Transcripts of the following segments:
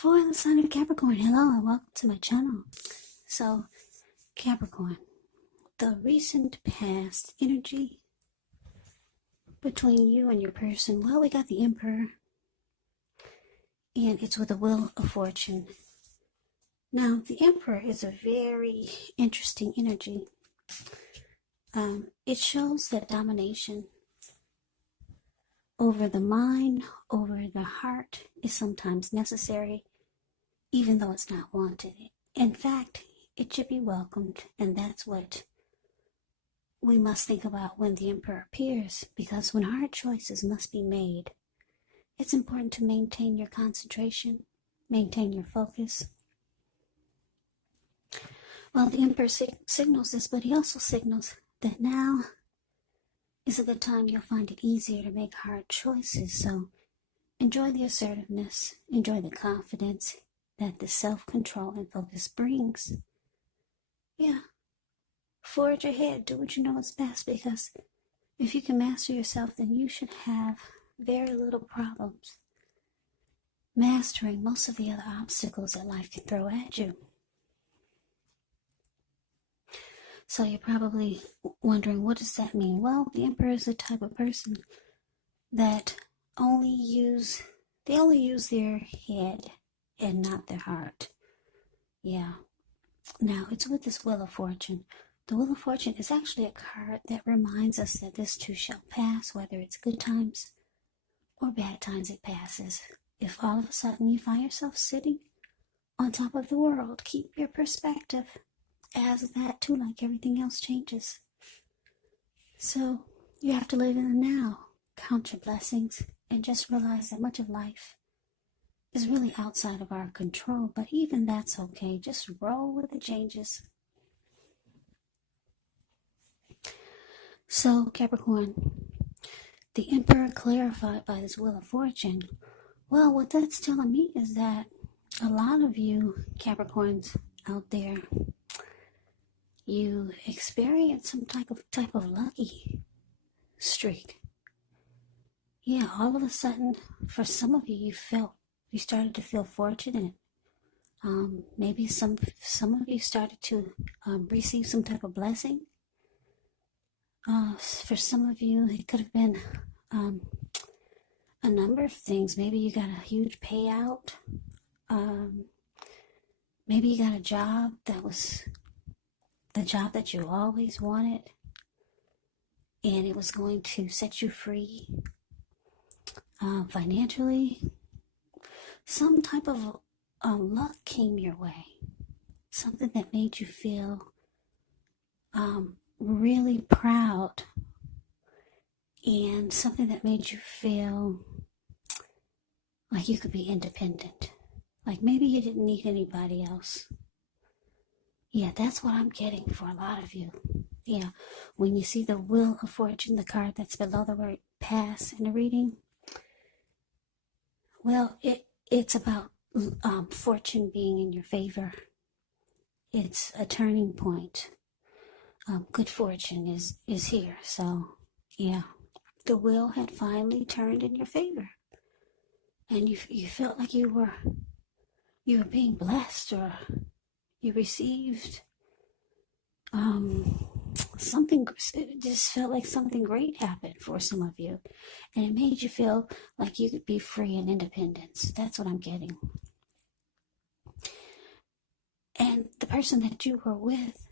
For the sign of Capricorn, hello and welcome to my channel. So, Capricorn, the recent past energy between you and your person, well, we got the Emperor, and it's with the Wheel of Fortune. Now, the Emperor is a very interesting energy. It shows that domination over the mind, over the heart is sometimes necessary, even though it's not wanted. In fact, it should be welcomed, and that's what we must think about when the Emperor appears, because when hard choices must be made, it's important to maintain your concentration, maintain your focus. Well, the Emperor signals this, but he also signals that now is a good time. You'll find it easier to make hard choices, so enjoy the assertiveness, enjoy the confidence that the self-control and focus brings. Yeah, forge ahead, do what you know is best, because if you can master yourself, then you should have very little problems mastering most of the other obstacles that life can throw at you. So you're probably wondering, what does that mean? Well, the Emperor is the type of person that they only use their head and not their heart. Yeah. Now, it's with this Wheel of Fortune. The Wheel of Fortune is actually a card that reminds us that this too shall pass, whether it's good times or bad times, it passes. If all of a sudden you find yourself sitting on top of the world, keep your perspective, as that too, like everything else, changes. So you have to live in the now, count your blessings, and just realize that much of life is really outside of our control, but even that's okay. Just roll with the changes. So, Capricorn, the Emperor clarified by this Wheel of Fortune. Well, what that's telling me is that a lot of you Capricorns out there, you experience some type of lucky streak. Yeah, all of a sudden, for some of you, you started to feel fortunate. Maybe some of you started to receive some type of blessing. For some of you, it could have been a number of things. Maybe you got a huge payout. Maybe you got a job that was the job that you always wanted, and it was going to set you free financially. Some type of luck came your way, something that made you feel really proud, and something that made you feel like you could be independent, like maybe you didn't need anybody else. Yeah, that's what I'm getting for a lot of you. Yeah, when you see the Wheel of Fortune, the card that's below the word pass in the reading, well, it's about fortune being in your favor. It's a turning point. Good fortune is here. So, yeah, the wheel had finally turned in your favor, and you felt like you were being blessed, or you received something. It just felt like something great happened for some of you, and it made you feel like you could be free and independent. That's what I'm getting. And the person that you were with,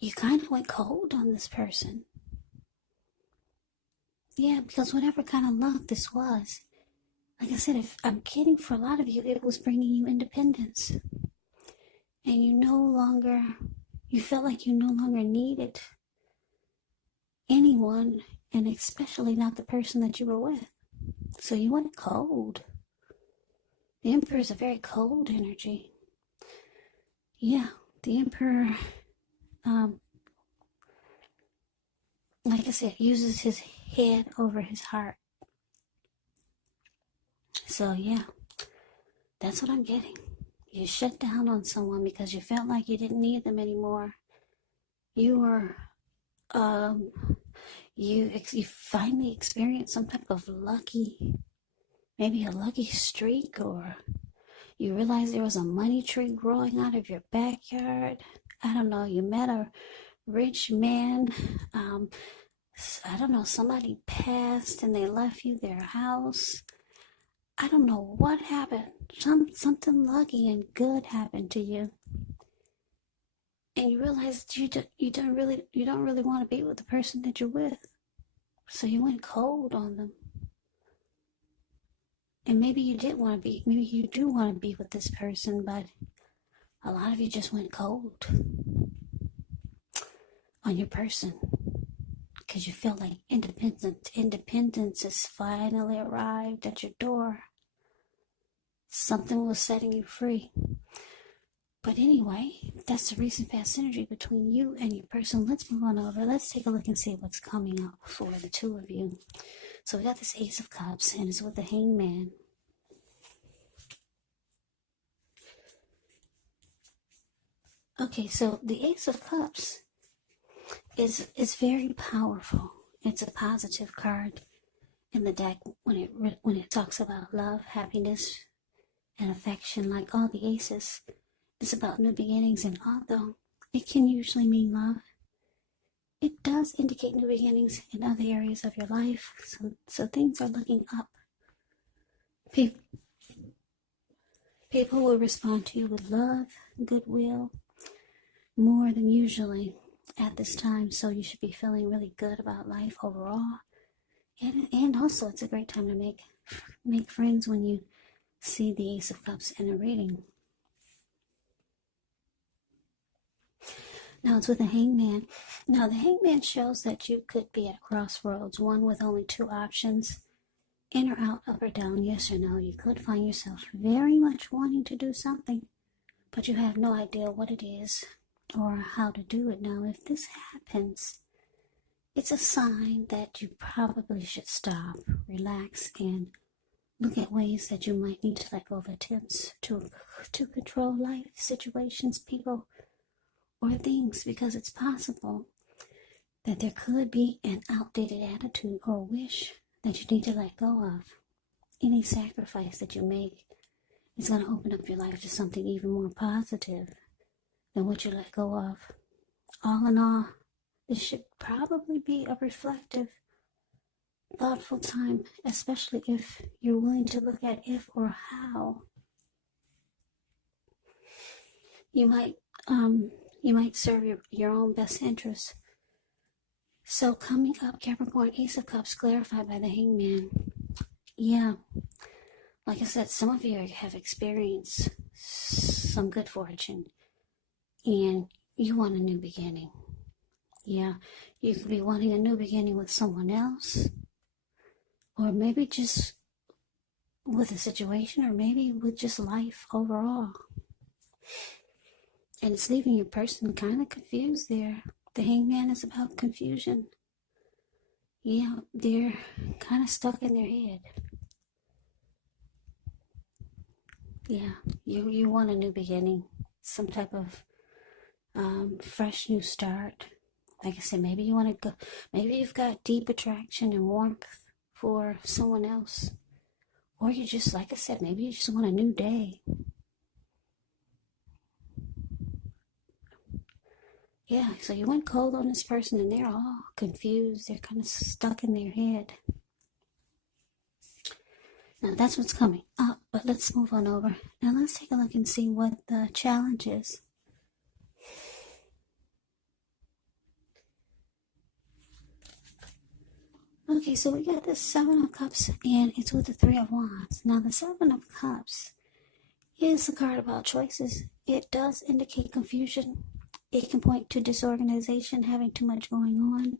you kind of went cold on this person. Yeah, because whatever kind of luck this was, like I said, if I'm kidding, for a lot of you, it was bringing you independence. And you felt like you no longer needed anyone, and especially not the person that you were with. So you went cold. The Emperor is a very cold energy. Yeah, the Emperor, like I said, uses his head over his heart. So yeah, that's what I'm getting. You shut down on someone because you felt like you didn't need them anymore. You were, you finally experienced some type of maybe a lucky streak, or You realize there was a money tree growing out of your backyard. I don't know, you met a rich man. I don't know, somebody passed and they left you their house. I don't know what happened. Something lucky and good happened to you. And you realize you don't really want to be with the person that you're with. So you went cold on them. And maybe you do want to be with this person, but a lot of you just went cold on your person because you feel like independence has finally arrived at your door. Something was setting you free. But anyway, that's the recent past energy between you and your person. Let's move on over. Let's take a look and see what's coming up for the two of you. So we got this Ace of Cups, and it's with the Hangman. Okay, so the Ace of Cups is very powerful. It's a positive card in the deck when it talks about love, happiness, and affection. Like all the aces, it's about new beginnings, and although it can usually mean love, it does indicate new beginnings in other areas of your life. So things are looking up. People will respond to you with love, goodwill, more than usually at this time. So you should be feeling really good about life overall. And also, it's a great time to make friends when you see the Ace of Cups in a reading. Now it's with the Hangman. Now the Hangman shows that you could be at a crossroads, one with only two options, in or out, up or down, yes or no. You could find yourself very much wanting to do something, but you have no idea what it is or how to do it. Now, if this happens, it's a sign that you probably should stop, relax, and look at ways that you might need to let go of attempts to control life, situations, people, or things, because it's possible that there could be an outdated attitude or wish that you need to let go of. Any sacrifice that you make is going to open up your life to something even more positive than what you let go of. All in all, this should probably be a reflective, thoughtful time, especially if you're willing to look at if or how you might serve your own best interests. So coming up, Capricorn, Ace of Cups, clarified by the Hangman. Yeah, like I said, some of you have experienced some good fortune, and you want a new beginning. Yeah, you could be wanting a new beginning with someone else, or maybe just with a situation, or maybe with just life overall. And it's leaving your person kind of confused there. The Hangman is about confusion. Yeah, they're kind of stuck in their head. Yeah, you want a new beginning, some type of fresh new start. Like I said, maybe you want to go, maybe you've got deep attraction and warmth for someone else. Or you just, like I said, maybe you just want a new day. Yeah, so you went cold on this person and they're all confused. They're kind of stuck in their head. Now that's what's coming up, but let's move on over. Now let's take a look and see what the challenge is. Okay, so we got the Seven of Cups and it's with the Three of Wands. Now the Seven of Cups is a card about choices. It does indicate confusion. It can point to disorganization, having too much going on.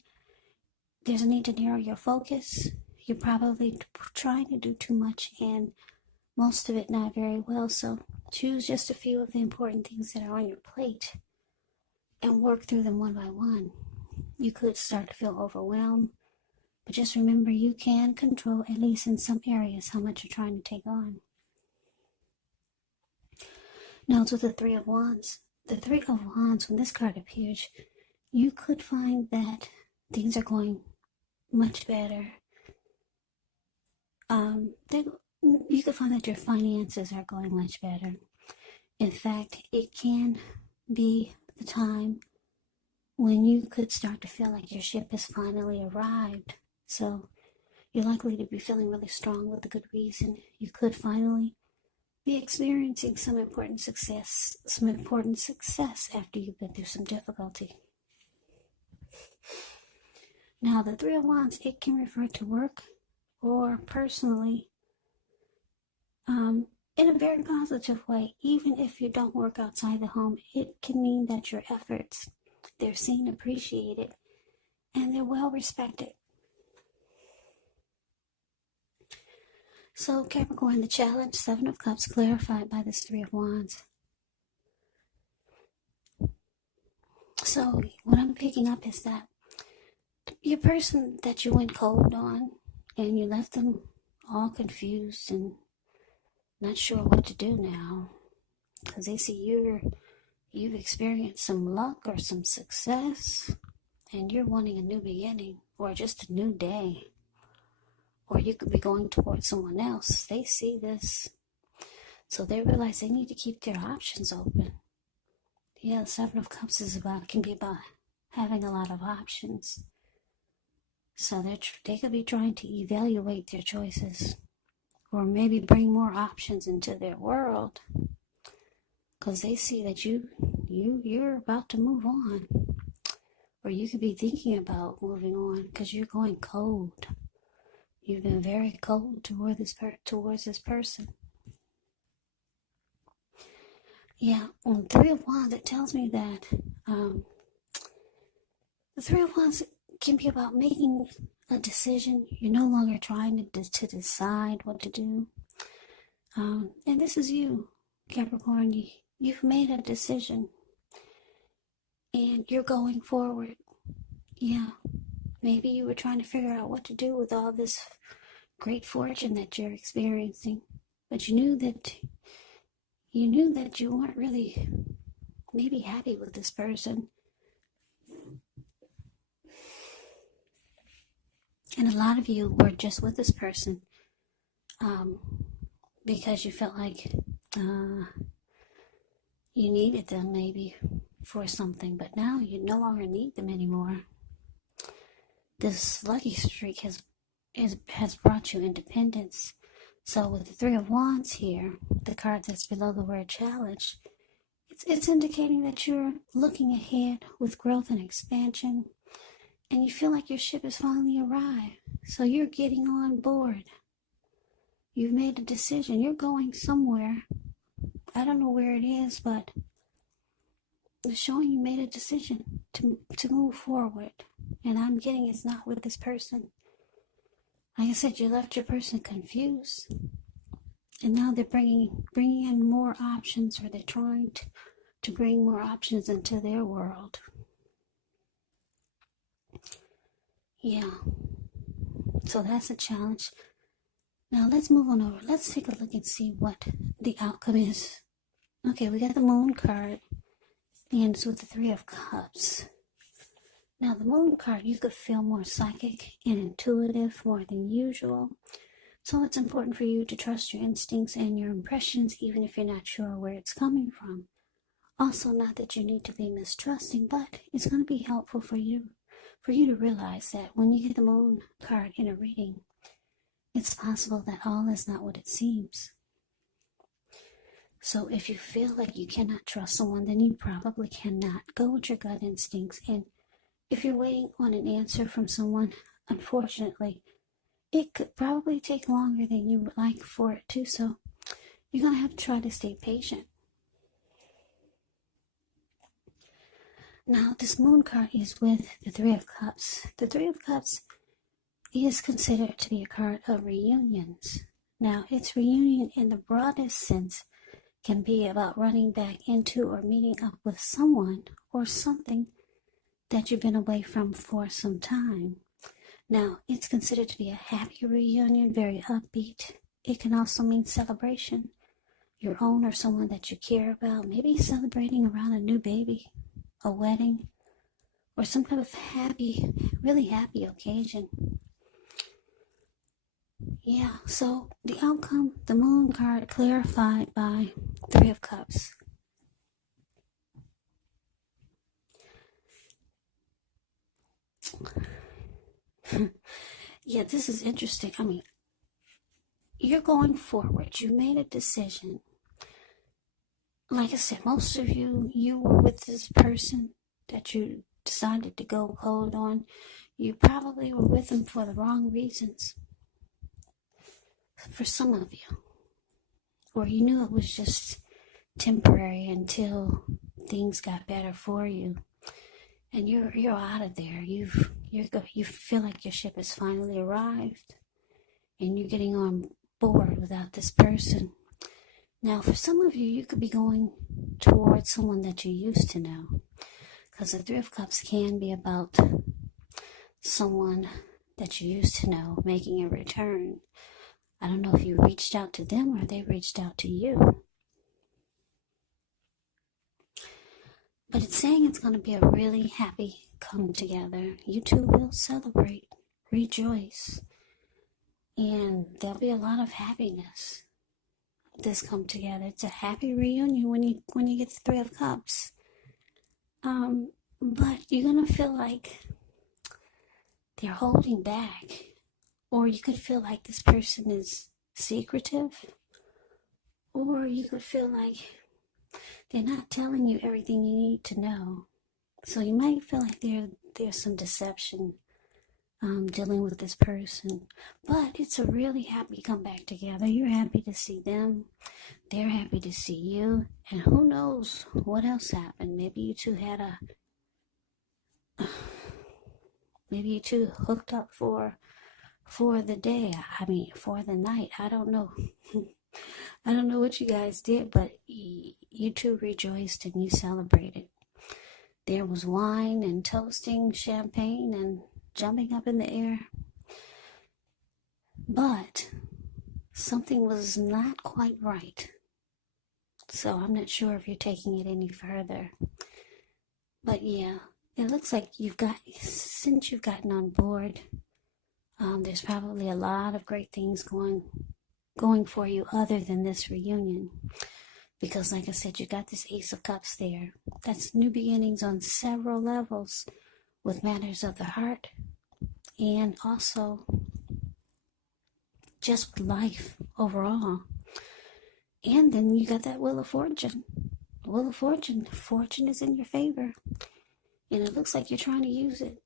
There's a need to narrow your focus. You're probably trying to do too much and most of it not very well. So choose just a few of the important things that are on your plate and work through them one by one. You could start to feel overwhelmed, but just remember you can control, at least in some areas, how much you're trying to take on. Now to the Three of Wands. The Three of Wands, when this card appears, you could find that things are going much better. you can find that your finances are going much better. In fact, it can be the time when you could start to feel like your ship has finally arrived. So you're likely to be feeling really strong with a good reason. You could finally be experiencing some important success after you've been through some difficulty. Now, the Three of Wands, it can refer to work or personally, in a very positive way. Even if you don't work outside the home, it can mean that your efforts, they're seen, appreciated, and they're well respected. So Capricorn, the challenge, Seven of Cups, clarified by this Three of Wands. So what I'm picking up is that your person that you went cold on and you left them all confused and not sure what to do now, because they see you've experienced some luck or some success and you're wanting a new beginning or just a new day, or you could be going towards someone else. They see this, so they realize they need to keep their options open. Yeah, the Seven of Cups can be about having a lot of options. So they could be trying to evaluate their choices, or maybe bring more options into their world, because they see that you're about to move on, or you could be thinking about moving on because you're going cold. You've been very cold towards this person. Yeah, on Three of Wands, it tells me that the Three of Wands can be about making a decision. You're no longer trying to decide what to do. And this is you, Capricorn. You've made a decision and you're going forward. Yeah, maybe you were trying to figure out what to do with all this great fortune that you're experiencing, but you knew that you weren't really maybe happy with this person. And a lot of you were just with this person because you felt like you needed them maybe for something, but now you no longer need them anymore. This lucky streak has brought you independence. So with the Three of Wands here, the card that's below the word challenge, it's indicating that you're looking ahead with growth and expansion, and you feel like your ship has finally arrived. So you're getting on board. You've made a decision. You're going somewhere. I don't know where it is, but it's showing you made a decision to move forward. And I'm getting it's not with this person. Like I said, you left your person confused. And now they're bringing in more options, or they're trying to bring more options into their world. Yeah. So that's a challenge. Now let's move on over. Let's take a look and see what the outcome is. Okay, we got the Moon card, and it's with the Three of Cups. Now the Moon card, you could feel more psychic and intuitive more than usual. So it's important for you to trust your instincts and your impressions, even if you're not sure where it's coming from. Also, not that you need to be mistrusting, but it's going to be helpful for you to realize that when you get the Moon card in a reading, it's possible that all is not what it seems. So if you feel like you cannot trust someone, then you probably cannot. Go with your gut instincts. And if you're waiting on an answer from someone, unfortunately, it could probably take longer than you would like for it to. So you're going to have to try to stay patient. Now, this Moon card is with the Three of Cups. The Three of Cups is considered to be a card of reunions. Now, its reunion in the broadest sense can be about running back into or meeting up with someone or something that you've been away from for some time. Now, it's considered to be a happy reunion, very upbeat. It can also mean celebration, your own or someone that you care about, maybe celebrating around a new baby, a wedding, or some kind of happy, really happy occasion. Yeah, so the outcome, the moon card clarified by Three of Cups. Yeah, this is interesting. I mean, you're going forward. You made a decision. Like I said, most of you were with this person that you decided to go cold on. You probably were with them for the wrong reasons. For some of you. Or you knew it was just temporary until things got better for you. And you're out of there. You feel like your ship has finally arrived, and you're getting on board without this person. Now, for some of you, you could be going towards someone that you used to know, because the Three of Cups can be about someone that you used to know making a return. I don't know if you reached out to them or they reached out to you. But it's saying it's going to be a really happy come together. You two will celebrate, rejoice, and there'll be a lot of happiness. This come together. It's a happy reunion when you get the Three of Cups. But you're gonna feel like they're holding back, or you could feel like this person is secretive, or you could feel like they're not telling you everything you need to know. So you might feel like there's some deception dealing with this person. But it's a really happy come back together. You're happy to see them. They're happy to see you. And who knows what else happened. Maybe you two maybe you two hooked up for the day. I mean, for the night. I don't know. I don't know what you guys did, but you two rejoiced and you celebrated. There was wine and toasting, champagne, and jumping up in the air. But something was not quite right. So I'm not sure if you're taking it any further. But yeah, it looks like since you've gotten on board, there's probably a lot of great things going for you other than this reunion. Because like I said, you got this Ace of Cups there. That's new beginnings on several levels with matters of the heart and also just life overall. And then you got that Wheel of Fortune. Wheel of Fortune. Fortune is in your favor. And it looks like you're trying to use it.